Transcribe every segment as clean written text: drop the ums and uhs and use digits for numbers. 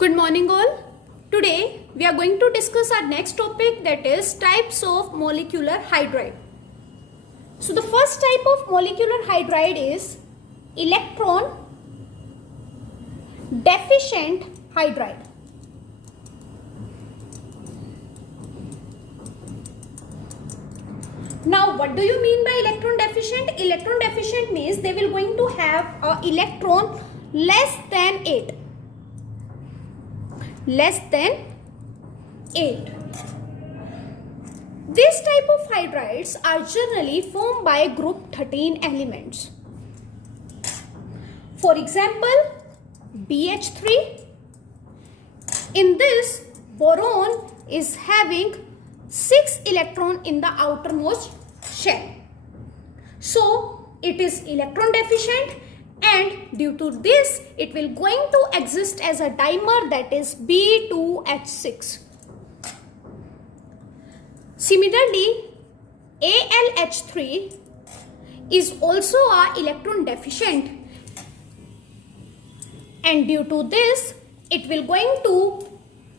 Good morning all. Today we are going to discuss our next topic, that is types of molecular hydride. So the first type of molecular hydride is electron deficient hydride. Now what do you mean by electron deficient? Electron deficient means they will going to have a electron less than 8. Less than 8. This type of hydrides are generally formed by group 13 elements. For example, BH3. In this, boron is having 6 electrons in the outermost shell. So, it is electron deficient, and due to this it will going to exist as a dimer, that is B2H6. Similarly, AlH3 is also a electron deficient, and due to this it will going to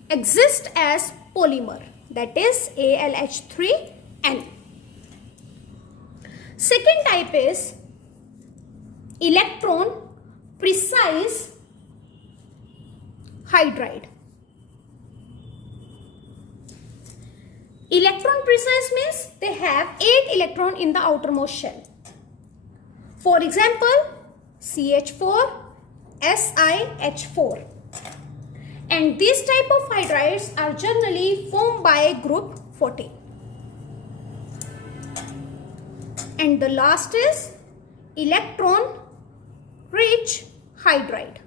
exist as polymer, that is AlH3N. Second type is electron precise hydride. Electron precise means they have 8 electrons in the outermost shell. For example, CH4, SiH4. And these type of hydrides are generally formed by group 14. And the last is electron rich hydride.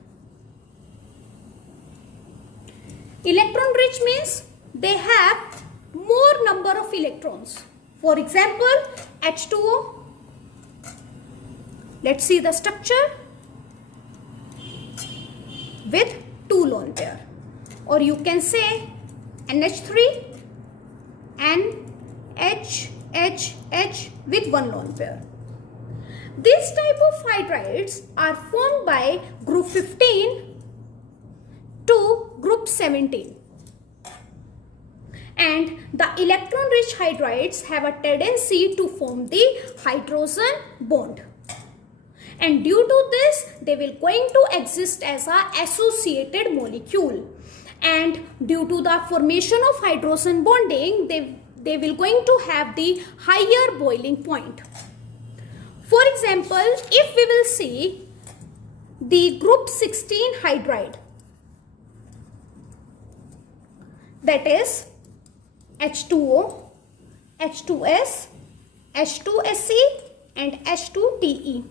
Electron rich means they have more number of electrons. For example, H2O. Let's see the structure with 2 lone pair, or you can say NH3 and HHH with 1 lone pair. These type of hydrides are formed by group 15 to group 17. And the electron rich hydrides have a tendency to form the hydrogen bond. And due to this, they will going to exist as a associated molecule. And due to the formation of hydrogen bonding, they will going to have the higher boiling point. For example, if we will see the group 16 hydride, that is H2O, H2S, H2SE and H2TE.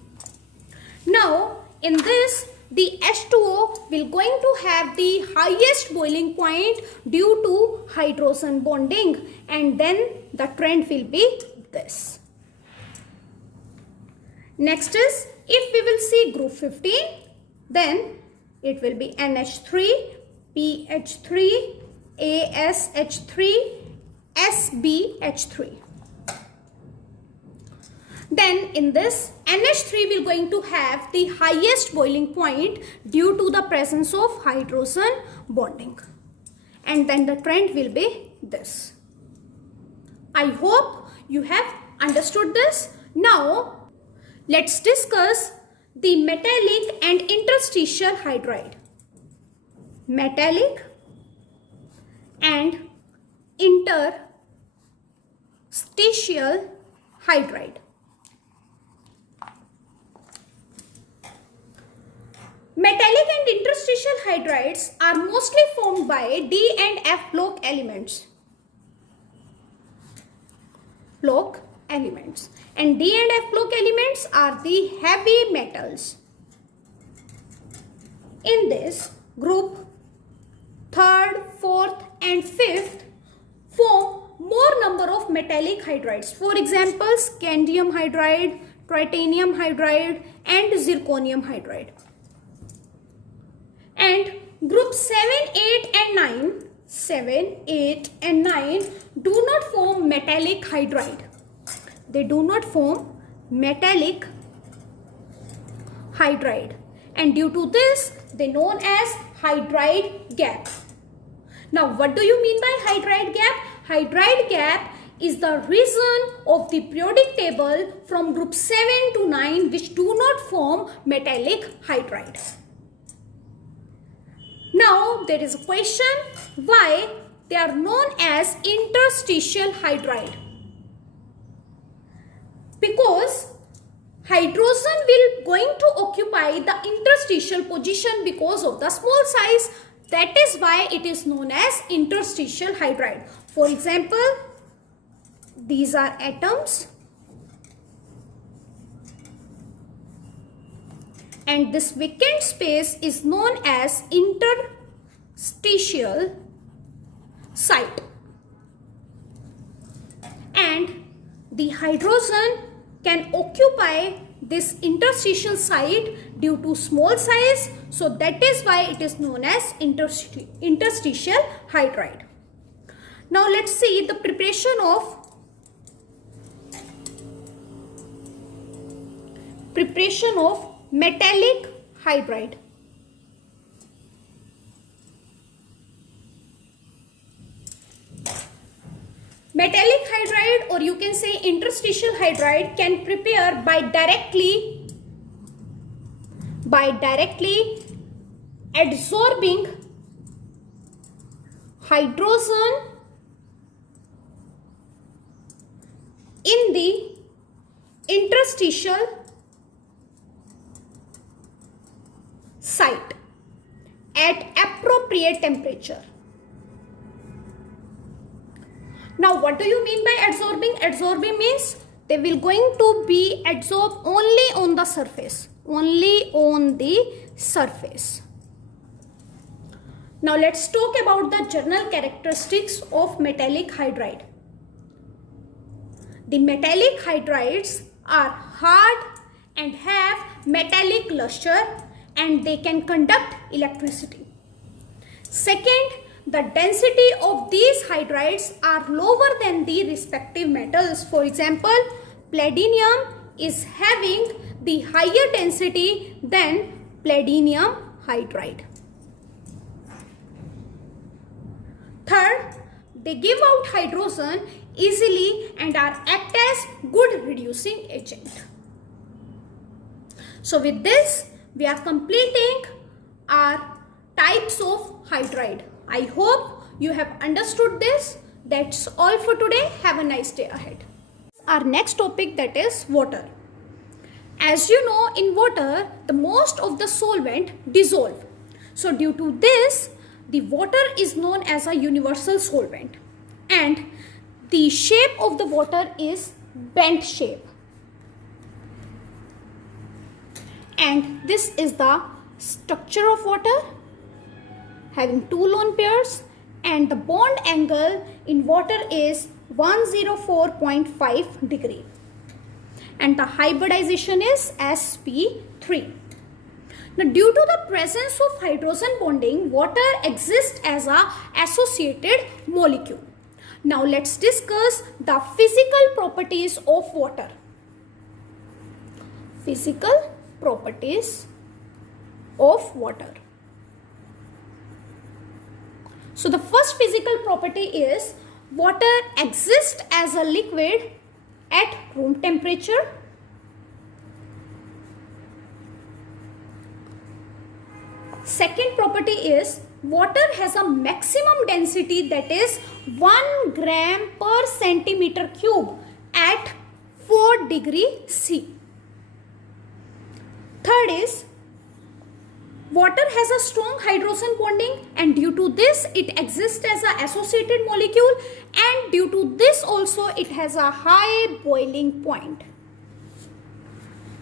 Now, in this, the H2O will going to have the highest boiling point due to hydrogen bonding, and then the trend will be this. Next is, if we will see group 15, then it will be NH3, PH3, ASH3, SBH3. Then in this, NH3 will going to have the highest boiling point due to the presence of hydrogen bonding. And then the trend will be this. I hope you have understood this. Now, let's discuss the metallic and interstitial hydride. Metallic and interstitial hydride. Metallic and interstitial hydrides are mostly formed by D and F block elements. And D and F block elements are the heavy metals. In this, group 3rd, 4th and 5th form more number of metallic hydrides. For example, scandium hydride, titanium hydride and zirconium hydride. And group 7, 8 and 9 do not form metallic hydride. They do not form metallic hydride, and due to this they known as hydride gap. Now, what do you mean by hydride gap? Hydride gap is the region of the periodic table from group 7 to 9 which do not form metallic hydride. Now, there is a question why they are known as interstitial hydride. Because hydrogen will going to occupy the interstitial position because of the small size. That is why it is known as interstitial hydride. For example, these are atoms and this vacant space is known as interstitial site, and the hydrogen can occupy this interstitial site due to small size, so that is why it is known as interstitial hydride. Now let's see the preparation of metallic hydride. Metallic hydride, or you can say interstitial hydride, can prepare by directly adsorbing hydrogen in the interstitial site at appropriate temperature. Now, what do you mean by adsorbing? Adsorbing means they will going to be adsorbed only on the surface. Now, let's talk about the general characteristics of metallic hydride. The metallic hydrides are hard and have metallic luster, and they can conduct electricity. Second, the density of these hydrides are lower than the respective metals. For example, palladium is having the higher density than palladium hydride. Third, they give out hydrogen easily and are act as good reducing agent. So with this, we are completing our types of hydride. I hope you have understood this. That's all for today. Have a nice day ahead. Our next topic, that is water. As you know, in water, the most of the solvent dissolve. So due to this, the water is known as a universal solvent, and the shape of the water is bent shape. And this is the structure of water, having two lone pairs, and the bond angle in water is 104.5 degree, and the hybridization is sp3. Now, due to the presence of hydrogen bonding, water exists as a associated molecule. Now let's discuss the physical properties of water. Physical properties of water. So the first physical property is water exists as a liquid at room temperature. Second property is water has a maximum density, that is 1 gram per centimeter cube at 4 degree C. Third is water has a strong hydrogen bonding, and due to this it exists as an associated molecule, and due to this also it has a high boiling point.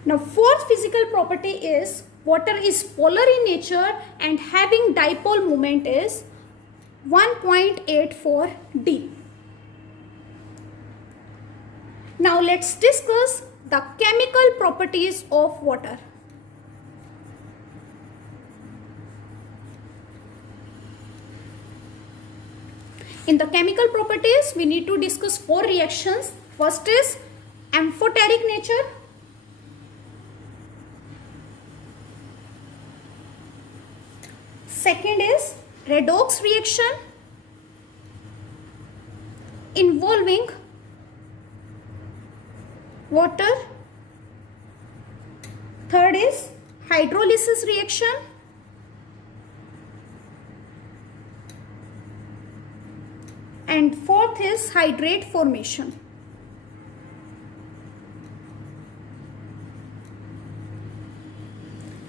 Now fourth physical property is water is polar in nature and having dipole moment is 1.84 D. Now let's discuss the chemical properties of water. In the chemical properties, we need to discuss 4 reactions. First is amphoteric nature. Second redox reaction involving water. Third is hydrolysis reaction. And fourth is hydrate formation.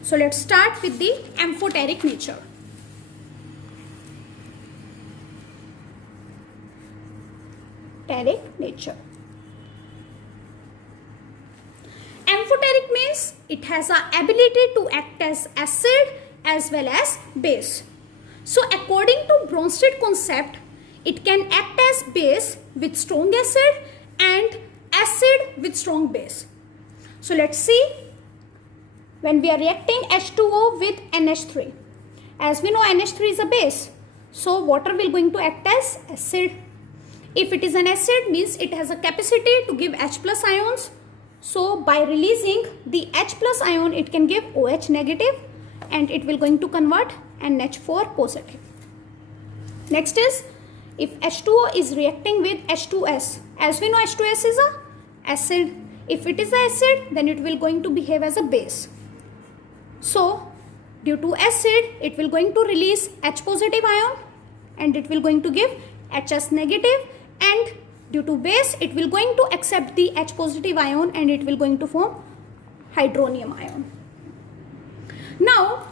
So let's start with the amphoteric nature. Amphoteric nature. Amphoteric means it has the ability to act as acid as well as base. So according to Bronsted concept, it can act as base with strong acid and acid with strong base. So let's see. When we are reacting H2O with NH3, as we know NH3 is a base, so water will going to act as acid. If it is an acid, means it has a capacity to give H plus ions. So by releasing the H plus ion, it can give OH negative and it will going to convert NH4 positive. Next is, if H2O is reacting with H2S, as we know H2S is a acid. If it is an acid, then it will going to behave as a base. So due to acid, it will going to release H positive ion and it will going to give HS negative, and due to base, it will going to accept the H positive ion and it will going to form hydronium ion. Now,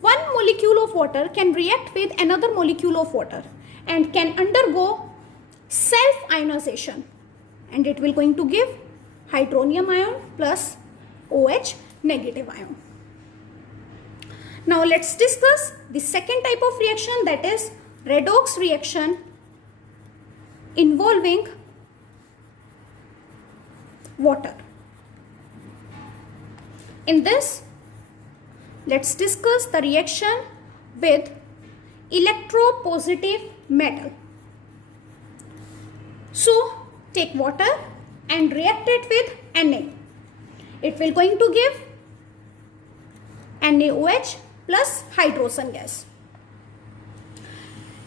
one molecule of water can react with another molecule of water and can undergo self-ionization, and it will going to give hydronium ion plus OH negative ion. Now let's discuss the second type of reaction, that is redox reaction involving water. In this, let's discuss the reaction with electropositive metal. So take water and react it with Na. It will going to give NaOH plus hydrogen gas.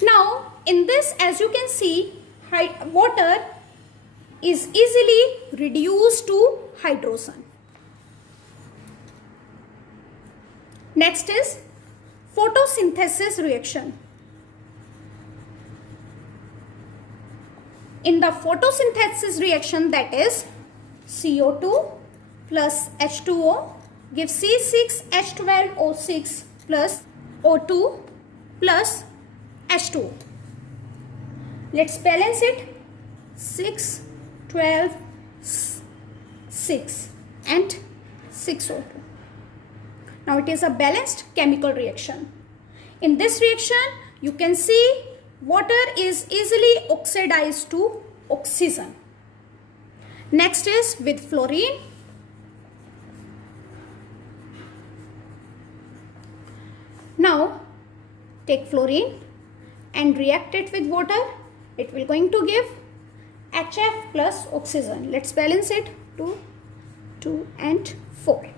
Now in this, as you can see, water is easily reduced to hydrogen. Next is photosynthesis reaction. In the photosynthesis reaction, that is CO2 plus H2O gives C6H12O6 plus O2 plus H2O. Let's balance it. 6, 12, 6 and 6O2. Now it is a balanced chemical reaction. In this reaction, you can see water is easily oxidized to oxygen. Next is with fluorine. Now take fluorine and react it with water. It will going to give HF plus oxygen. Let's balance it. 2, 2 and 4.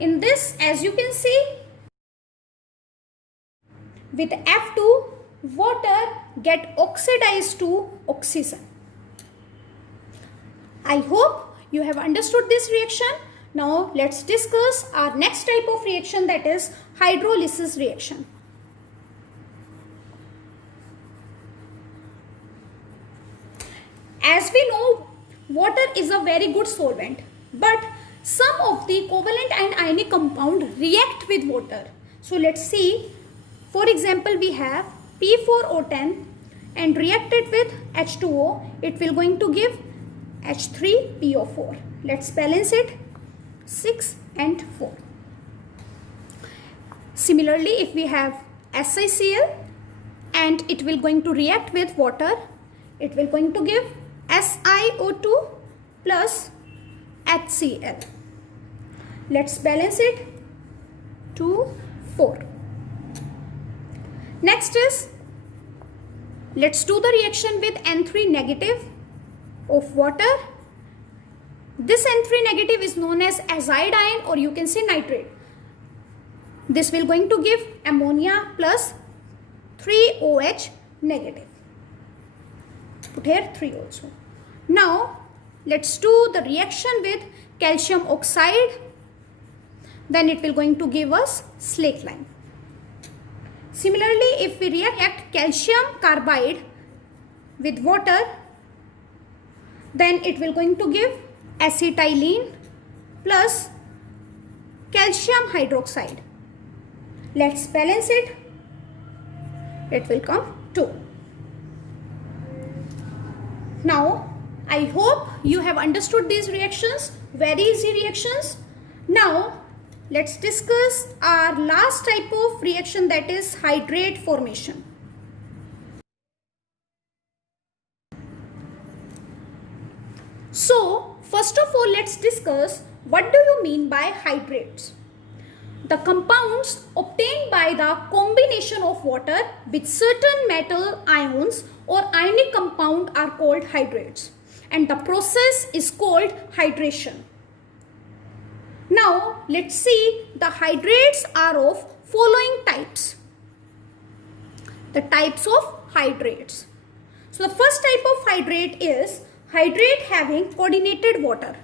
In this, as you can see, with F2, water get oxidized to oxygen. I hope you have understood this reaction. Now let's discuss our next type of reaction, that is hydrolysis reaction. As we know, water is a very good solvent, but some of the covalent and ionic compound react with water. So let's see. For example, we have P4O10 and react it with H2O. It will going to give H3PO4. Let's balance it. 6 and 4. Similarly, if we have SiCl and it will going to react with water, it will going to give SiO2 plus HCl. Let's balance it. 2, 4. Next is, let's do the reaction with N3 negative of water. This N3 negative is known as azide ion, or you can say nitrate. This will going to give ammonia plus 3OH negative. Put here 3 also. Now let's do the reaction with calcium oxide. Then it will going to give us slaked lime. Similarly, if we react calcium carbide with water, then it will going to give acetylene plus calcium hydroxide. Let's balance it. It will come 2. Now, I hope you have understood these reactions. Very easy reactions. Now, let's discuss our last type of reaction, that is hydrate formation. So, first of all, let's discuss what do you mean by hydrates. The compounds obtained by the combination of water with certain metal ions or ionic compound are called hydrates, and the process is called hydration. Now let's see, the hydrates are of following types. The types of hydrates. So the first type of hydrate is hydrate having coordinated water.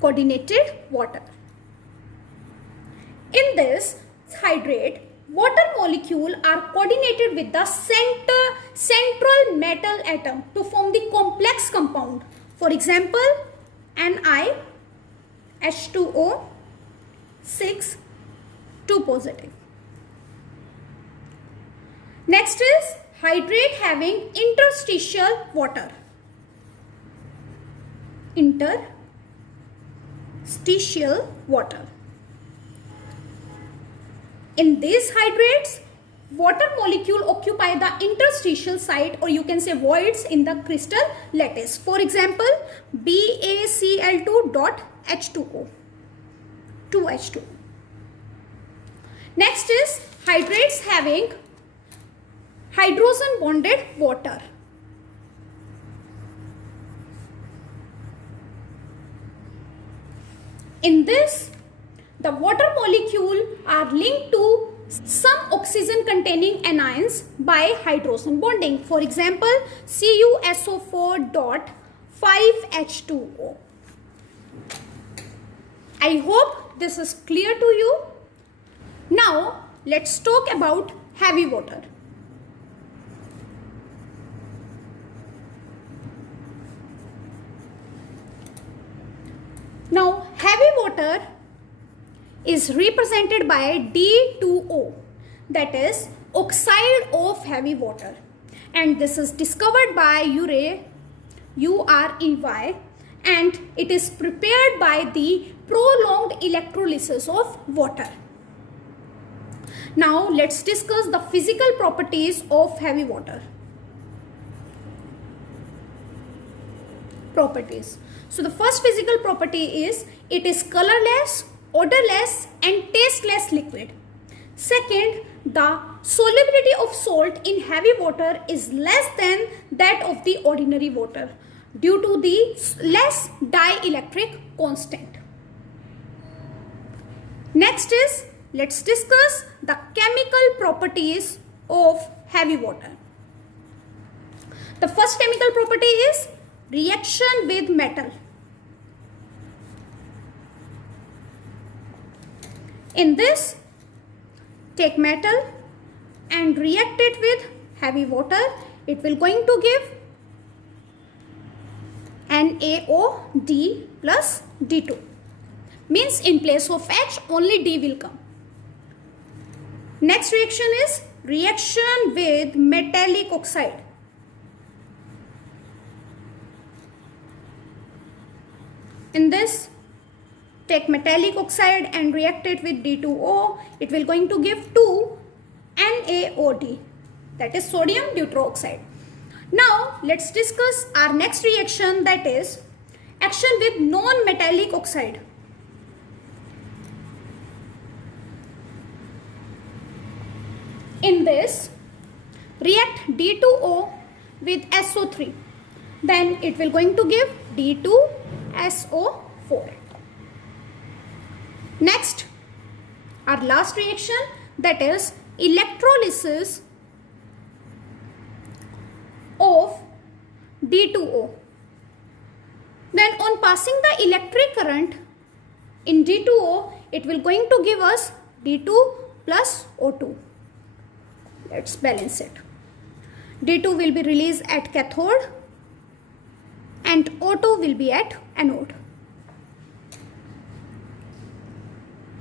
Coordinated water. In this hydrate, water molecule are coordinated with the central metal atom to form the complex compound. For example, NiH2O 6 2 positive. Next is hydrate having interstitial water. Interstitial water. In these hydrates, water molecule occupy the interstitial site, or you can say voids in the crystal lattice. For example, BaCl2.H2O, 2H2O. Next is hydrates having hydrogen bonded water. In this, the water molecule are linked to some oxygen containing anions by hydrogen bonding. For example, CuSO4.5H2O. I hope this is clear to you. Now let's talk about heavy water. Now heavy water is represented by D2O, that is oxide of heavy water, and this is discovered by Urey, UREY, and it is prepared by the prolonged electrolysis of water. Now let's discuss the physical properties of heavy water. Properties. So the first physical property is it is colorless, odorless and tasteless liquid. Second, the solubility of salt in heavy water is less than that of the ordinary water due to the less dielectric constant. Next is, let's discuss the chemical properties of heavy water. The first chemical property is reaction with metal. In this, take metal and react it with heavy water. It will going to give NaOD plus D2. Means in place of H only D will come. Next reaction is reaction with metallic oxide. In this, take metallic oxide and react it with D2O. It will going to give 2 NaOD, that is sodium deuteroxide. Now let's discuss our next reaction, that is action with non-metallic oxide. In this, react D2O with SO3. Then it will going to give D2SO4. Next, our last reaction, that is electrolysis of D2O. Then on passing the electric current in D2O, it will going to give us D2 plus O2. Let's balance it. D2 will be released at cathode and O2 will be at anode.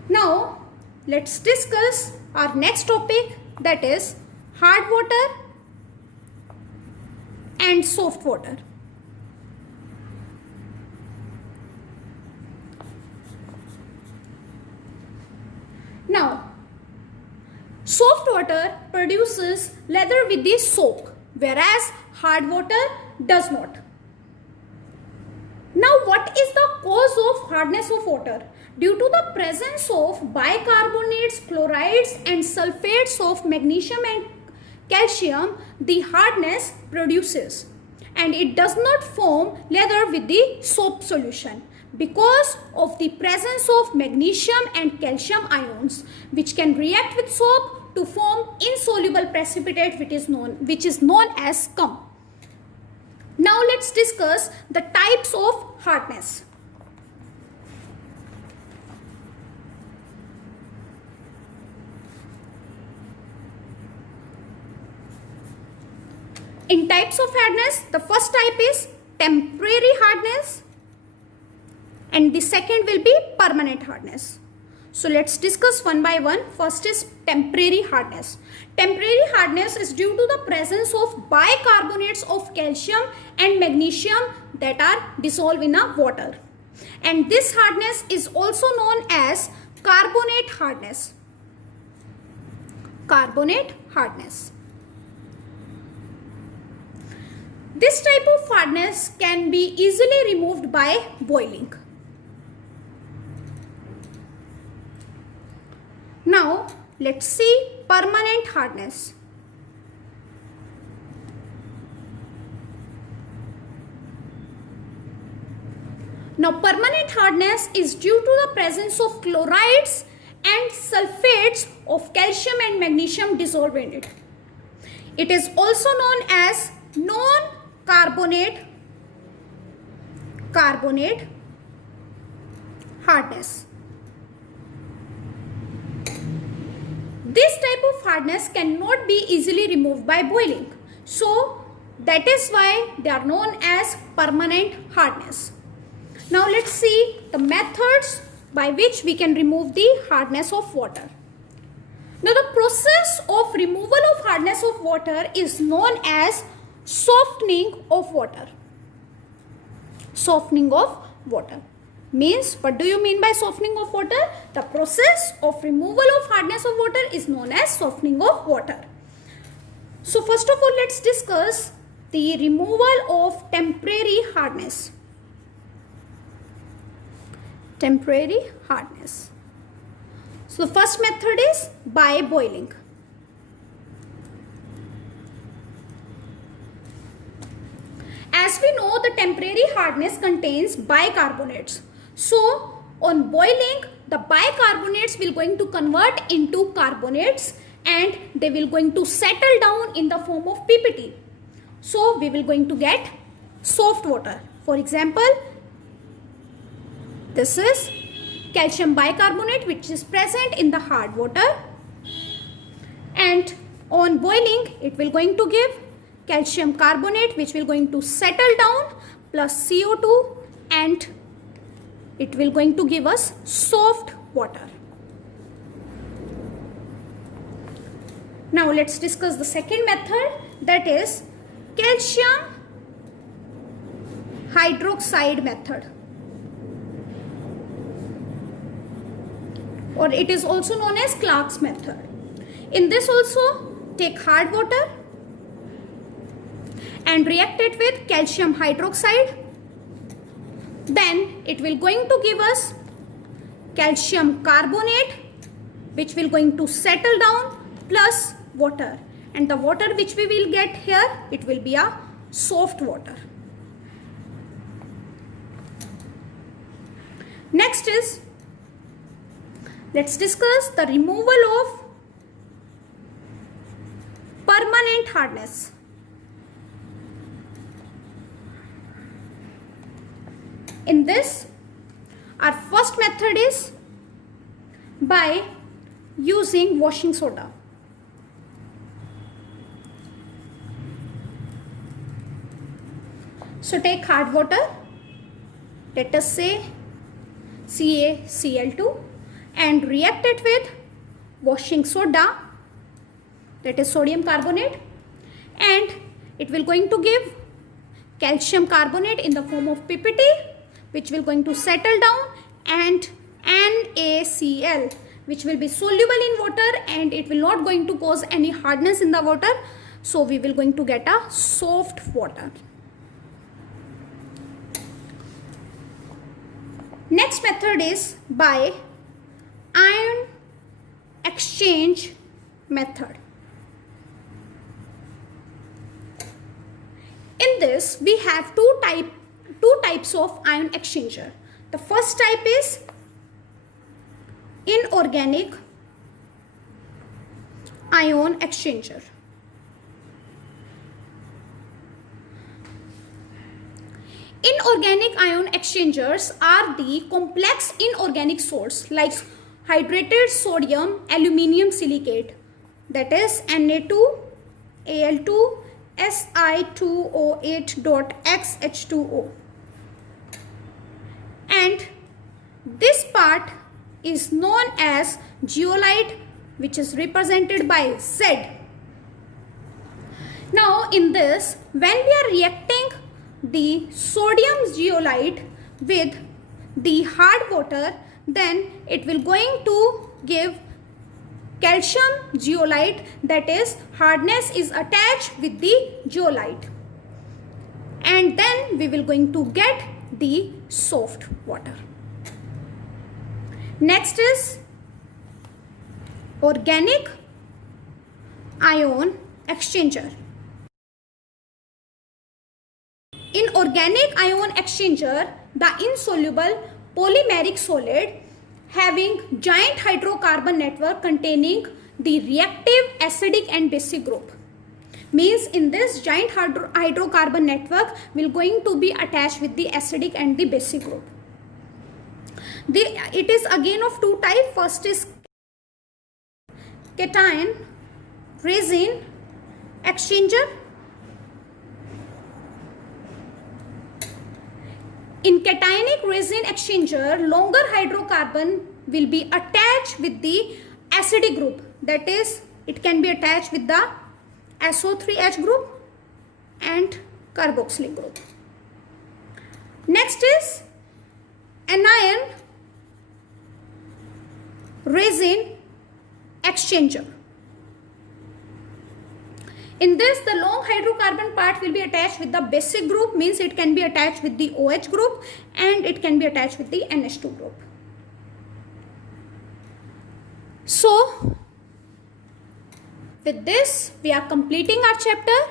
Now let's discuss our next topic, that is hard water and soft water. Now, soft water produces leather with the soak, whereas hard water does not. Now, what is the cause of hardness of water? Due to the presence of bicarbonates, chlorides and sulfates of magnesium and calcium, the hardness produces, and it does not form leather with the soap solution because of the presence of magnesium and calcium ions, which can react with soap to form insoluble precipitate, which is known as scum. Now let's discuss the types of hardness. In types of hardness, the first type is temporary hardness and the second will be permanent hardness. So let's discuss one by one. First is temporary hardness. Temporary hardness is due to the presence of bicarbonates of calcium and magnesium that are dissolved in a water. And this hardness is also known as carbonate hardness. Carbonate hardness. This type of hardness can be easily removed by boiling. Now let's see permanent hardness. Now permanent hardness is due to the presence of chlorides and sulfates of calcium and magnesium dissolved in it. It is also known as non-carbonate hardness. This type of hardness cannot be easily removed by boiling. So that is why they are known as permanent hardness. Now let's see the methods by which we can remove the hardness of water. Now the process of removal of hardness of water is known as softening of water. Softening of water means, what do you mean by softening of water? The process of removal of hardness of water is known as softening of water. So first of all, let's discuss the removal of temporary hardness. Temporary hardness. So the first method is by boiling. As we know, the temporary hardness contains bicarbonates. So on boiling, the bicarbonates will going to convert into carbonates and they will going to settle down in the form of PPT. So we will going to get soft water. For example, this is calcium bicarbonate which is present in the hard water, and on boiling it will going to give calcium carbonate which will going to settle down plus CO2 and it will going to give us soft water. Now let's discuss the second method, that is calcium hydroxide method, or it is also known as Clark's method. In this also take hard water and react it with calcium hydroxide. Then it will going to give us calcium carbonate which will going to settle down plus water, and the water which we will get here, it will be a soft water. Next is, let's discuss the removal of permanent hardness. In this, our first method is by using washing soda. So take hard water, let us say CaCl2, and react it with washing soda, that is sodium carbonate, and it will going to give calcium carbonate in the form of PPT, which will going to settle down, and NaCl, which will be soluble in water, and it will not going to cause any hardness in the water. So we will going to get a soft water. Next method is by ion exchange method. In this, we have two types of ion exchanger. The first type is inorganic ion exchanger. Inorganic ion exchangers are the complex inorganic salts like hydrated sodium aluminium silicate, that is Na2Al2 Si2O8.XH2O, and this part is known as zeolite, which is represented by Z. Now in this, when we are reacting the sodium zeolite with the hard water, then it will going to give calcium zeolite, that is hardness is attached with the zeolite, and then we will going to get the soft water. Next is organic ion exchanger. In organic ion exchanger, the insoluble polymeric solid having giant hydrocarbon network containing the reactive acidic and basic group. Means in this giant hydrocarbon network will going to be attached with the acidic and the basic group. It is again of two types. First is cation resin exchanger. In cationic resin exchanger, longer hydrocarbon will be attached with the acidic group, that is it can be attached with the SO3H group and carboxylic group. Next is anion resin exchanger. In this, the long hydrocarbon part will be attached with the basic group, means it can be attached with the OH group and it can be attached with the NH2 group. So, with this, we are completing our chapter.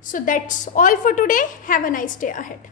So, that's all for today. Have a nice day ahead.